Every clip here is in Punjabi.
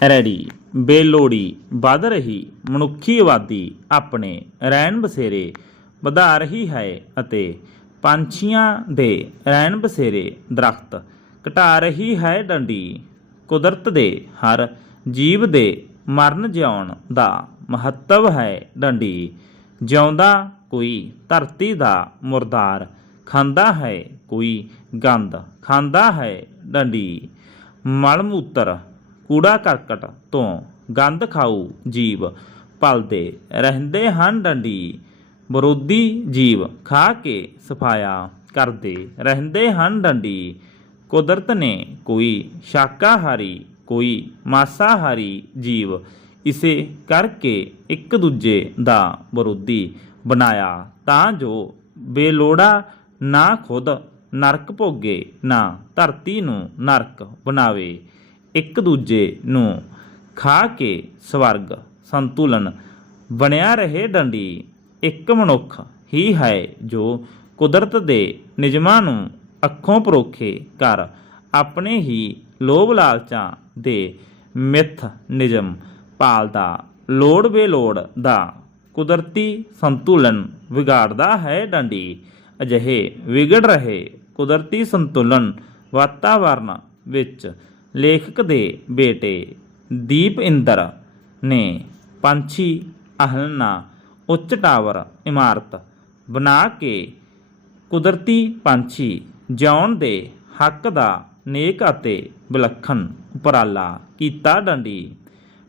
ਰੈਡੀ, ਬੇਲੋੜੀ, ਵੱਧ ਰਹੀ ਮਨੁੱਖੀ ਆਬਾਦੀ ਆਪਣੇ, ਰਹਿਣ ਬਸੇਰੇ, ਵਧਾ ਰਹੀ ਹੈ ਅਤੇ ਪੰਛੀਆਂ ਦੇ ਰਹਿਣ ਬਸੇਰੇ, ਦਰਖਤ, ਘਟਾ ਰਹੀ ਹੈ ਡੰਡੀ, ਕੁਦਰਤ ਦੇ ਹਰ ਜੀਵ ਦੇ ਮਰਨ ਜਿਉਣ ਦਾ ਮਹੱਤਵ ਹੈ ਡੰਡੀ, ਜਿਉਂਦਾ ਕੋਈ, ਧਰਤੀ ਦਾ ਮੁਰਦਾਰ, ਖਾਂਦਾ ਹੈ ਕੋਈ ਗੰਦ ਖਾਂਦਾ ਹੈ ਡੰਡੀ ਮਲ ਮੂਤਰ ਕੂੜਾ ਕਰਕਟ ਤੋਂ ਗੰਦ ਖਾਊ ਜੀਵ ਪਲਦੇ ਰਹਿੰਦੇ ਹਨ ਡੰਡੀ ਵਿਰੋਧੀ ਜੀਵ ਖਾ ਕੇ ਸਫਾਇਆ ਕਰਦੇ ਰਹਿੰਦੇ ਹਨ ਡੰਡੀ। ਕੁਦਰਤ ਨੇ ਕੋਈ ਸ਼ਾਕਾਹਾਰੀ, ਕੋਈ ਮਾਸਾਹਾਰੀ ਜੀਵ ਇਸੇ ਕਰਕੇ ਇੱਕ ਦੂਜੇ ਦਾ ਵਿਰੋਧੀ ਬਣਾਇਆ ਤਾਂ ਜੋ ਬੇਲੋੜਾ ਨਾ ਖੁਦ ਨਰਕ ਭੋਗੇ, ਨਾ ਧਰਤੀ ਨੂੰ ਨਰਕ ਬਣਾਵੇ। ਇੱਕ ਦੂਜੇ ਨੂੰ ਖਾ ਕੇ ਸਵਰਗ ਸੰਤੁਲਨ ਬਣਿਆ ਰਹੇ ਡੰਡੀ। ਇੱਕ ਮਨੁੱਖ ਹੀ ਹੈ ਜੋ ਕੁਦਰਤ ਦੇ ਨਿਯਮਾਂ ਨੂੰ ਅੱਖੋਂ ਪਰੋਖੇ ਕਰ ਆਪਣੇ ਹੀ ਲੋਭ ਲਾਲਚਾਂ ਦੇ ਮਿੱਥ ਨਿਯਮ ਪਾਲਦਾ, ਲੋੜ ਬੇਲੋੜ ਦਾ ਕੁਦਰਤੀ ਸੰਤੁਲਨ ਵਿਗਾੜਦਾ ਹੈ ਡੰਡੀ। ਅਜਿਹੇ ਵਿਗੜ ਰਹੇ ਕੁਦਰਤੀ ਸੰਤੁਲਨ ਵਾਤਾਵਰਣ ਵਿੱਚ ਲੇਖਕ ਦੇ ਬੇਟੇ ਦੀਪ ਇੰਦਰ ਨੇ ਪੰਛੀ ਅਹਲਨਾ ਉੱਚ ਟਾਵਰ ਇਮਾਰਤ ਬਣਾ ਕੇ ਕੁਦਰਤੀ ਪੰਛੀ ਜਿਉਣ ਦੇ ਹੱਕ ਦਾ ਨੇਕ ਅਤੇ ਵਿਲੱਖਣ ਉਪਰਾਲਾ ਕੀਤਾ ਡੰਡੀ।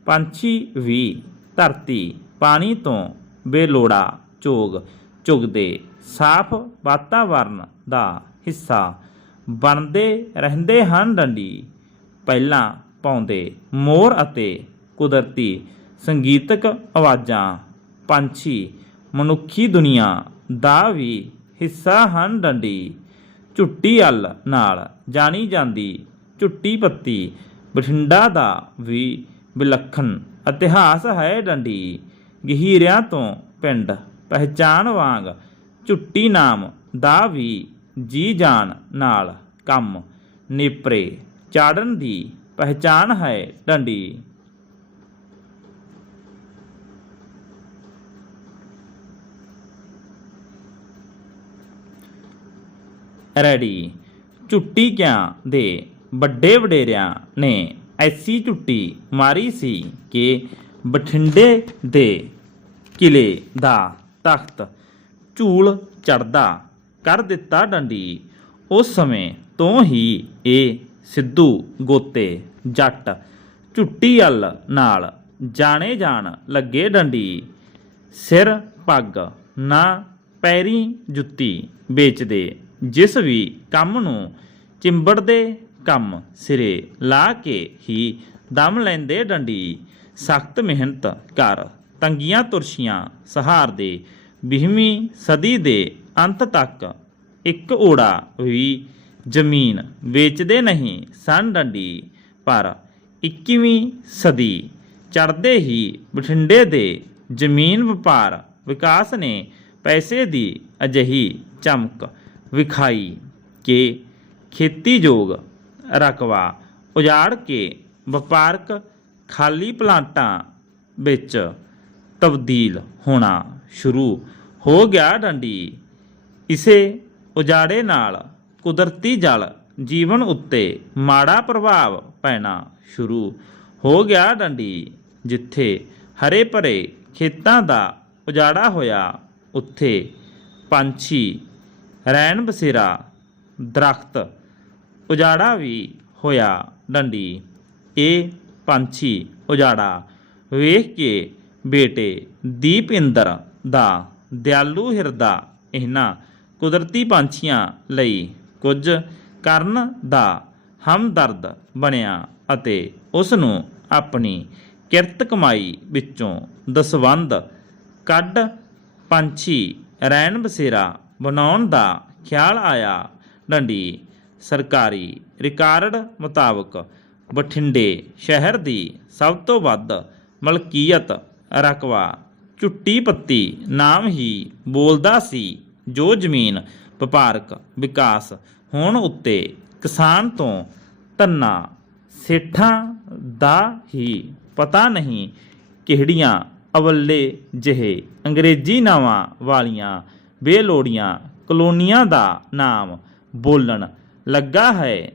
ਪੰਛੀ ਵੀ ਧਰਤੀ ਪਾਣੀ ਤੋਂ ਬੇਲੋੜਾ ਚੋਗ ਚੁਗਦੇ ਸਾਫ਼ ਵਾਤਾਵਰਨ ਦਾ ਹਿੱਸਾ ਬਣਦੇ ਰਹਿੰਦੇ ਹਨ ਡੰਡੀ। ਪਹਿਲਾਂ ਪਾਉਂਦੇ ਮੋਰ ਅਤੇ ਕੁਦਰਤੀ ਸੰਗੀਤਕ ਆਵਾਜ਼ਾਂ। ਪੰਛੀ, ਮਨੁੱਖੀ ਦੁਨੀਆ ਦਾ ਵੀ ਹਿੱਸਾ ਹਨ ਡੰਡੀ। ਝੁੱਟੀ ਅੱਲ ਨਾਲ ਜਾਣੀ ਜਾਂਦੀ ਝੁੱਟੀ ਪੱਤੀ ਬਠਿੰਡਾ ਦਾ ਵੀ ਵਿਲੱਖਣ ਇਤਿਹਾਸ ਹੈ ਡੰਡੀ। ਗਹੀਰਿਆਂ ਤੋਂ ਪਿੰਡ ਪਹਿਚਾਨ ਵਾਂਗ ਝੁੱਟੀ ਨਾਮ ਦਾ ਵੀ ਜੀ ਜਾਨ ਨਾਲ ਕੰਮ ਨੇਪਰੇ। ਚਾੜਨ ਦੀ ਪਹਿਚਾਨ ਹੈ ਡੰਡੀ। ਰੈਡੀ। ਝੁੱਟੀ ਕਿਆਂ ਦੇ ਵੱਡੇ ਵਡੇਰਿਆਂ ਨੇ ਐਸੀ ਝੁੱਟੀ ਮਾਰੀ ਸੀ ਕਿ ਬਠਿੰਡੇ ਦੇ ਕਿਲੇ ਦਾ ਤਖਤ ਝੂਲ ਚੜਦਾ ਕਰ ਦਿੱਤਾ ਡੰਡੀ। ਉਸ ਸਮੇਂ ਤੋਂ ਹੀ ਇਹ ਸਿੱਧੂ, ਗੋਤੇ, ਜੱਟ, ਝੁੱਟੀ ਅੱਲ ਨਾਲ ਜਾਣੇ ਜਾਣ ਲੱਗੇ ਡੰਡੀ। ਸਿਰ, ਪੱਗ, ਨਾ ਪੈਰੀ ਜੁੱਤੀ ਵੇਚਦੇ। ਜਿਸ ਵੀ ਕੰਮ ਨੂੰ ਚਿੰਬੜਦੇ ਕੰਮ ਸਿਰੇ ਲਾ ਕੇ ਹੀ ਦਮ ਲੈਂਦੇ ਡੰਡੀ। ਸਖਤ ਮਿਹਨਤ ਕਰ ਤੰਗੀਆਂ ਤੁਰਸ਼ੀਆਂ ਸਹਾਰਦੇ 20ਵੀਂ ਸਦੀ ਦੇ ਅੰਤ ਤੱਕ ਇੱਕ ਓੜਾ ਵੀ ਜ਼ਮੀਨ ਵੇਚਦੇ ਨਹੀਂ ਸਨ ਡੰਡੀ, ਪਰ 21ਵੀਂ ਸਦੀ ਚੜ੍ਹਦੇ ਹੀ ਬਠਿੰਡੇ ਦੇ ਜ਼ਮੀਨ ਵਪਾਰ ਵਿਕਾਸ ਨੇ ਪੈਸੇ ਦੀ ਅਜਿਹੀ ਚਮਕ ਵਿਖਾਈ ਕਿ ਖੇਤੀਯੋਗ ਰਕਵਾ ਉਜਾੜ ਕੇ ਵਪਾਰਕ ਖਾਲੀ ਪਲਾਂਟਾਂ ਵਿੱਚ ਤਬਦੀਲ ਹੋਣਾ ਸ਼ੁਰੂ ਹੋ ਗਿਆ ਡੰਡੀ। ਇਸੇ ਉਜਾੜੇ ਨਾਲ ਕੁਦਰਤੀ ਜਲ ਜੀਵਨ ਉੱਤੇ ਮਾੜਾ ਪ੍ਰਭਾਵ ਪੈਣਾ ਸ਼ੁਰੂ ਹੋ ਗਿਆ ਡੰਡੀ, ਜਿੱਥੇ ਹਰੇ ਭਰੇ ਖੇਤਾਂ ਦਾ ਉਜਾੜਾ ਹੋਇਆ, ਉੱਥੇ ਪੰਛੀ ਰੈਣ ਬਸੇਰਾ ਦਰਖਤ ਉਜਾੜਾ ਵੀ ਹੋਇਆ ਡੰਡੀ। ਇਹ ਪੰਛੀ ਉਜਾੜਾ ਵੇਖ ਕੇ ਬੇਟੇ ਦੀਪਿੰਦਰ ਦਾ ਦਿਆਲੂ ਹਿਰਦਾ ਇਹਨਾਂ ਕੁਦਰਤੀ ਪੰਛੀਆਂ ਲਈ ਕੁਝ ਕਰਨ ਦਾ ਹਮਦਰਦ ਬਣਿਆ ਅਤੇ ਉਸ ਨੂੰ ਆਪਣੀ ਕਿਰਤ ਕਮਾਈ ਵਿੱਚੋਂ ਦਸਵੰਦ ਕੱਢ ਪੰਛੀ ਰੈਣ ਬਸੇਰਾ ਬਣਾਉਣ ਦਾ ਖਿਆਲ ਆਇਆ। ਡੰਡੀ ਸਰਕਾਰੀ ਰਿਕਾਰਡ ਮੁਤਾਬਕ ਬਠਿੰਡੇ ਸ਼ਹਿਰ ਦੀ ਸਭ ਤੋਂ ਵੱਧ ਮਲਕੀਅਤ ਰਕਬਾ ਝੁੱਟੀ ਪੱਤੀ ਨਾਮ ਹੀ ਬੋਲਦਾ ਸੀ। ਜੋ ਜ਼ਮੀਨ ਵਪਾਰਕ ਵਿਕਾਸ ਹੋਣ ਉੱਤੇ ਕਿਸਾਨ ਤੋਂ ਧੰਨਾ ਸੇਠਾਂ ਦਾ ਹੀ ਪਤਾ ਨਹੀਂ ਕਿਹੜੀਆਂ ਅਵੱਲੇ ਜਿਹੇ ਅੰਗਰੇਜ਼ੀ ਨਾਵਾਂ ਵਾਲੀਆਂ ਬੇਲੋੜੀਆਂ ਕਲੋਨੀਆਂ ਦਾ ਨਾਮ ਬੋਲਣ ਲੱਗਾ ਹੈ।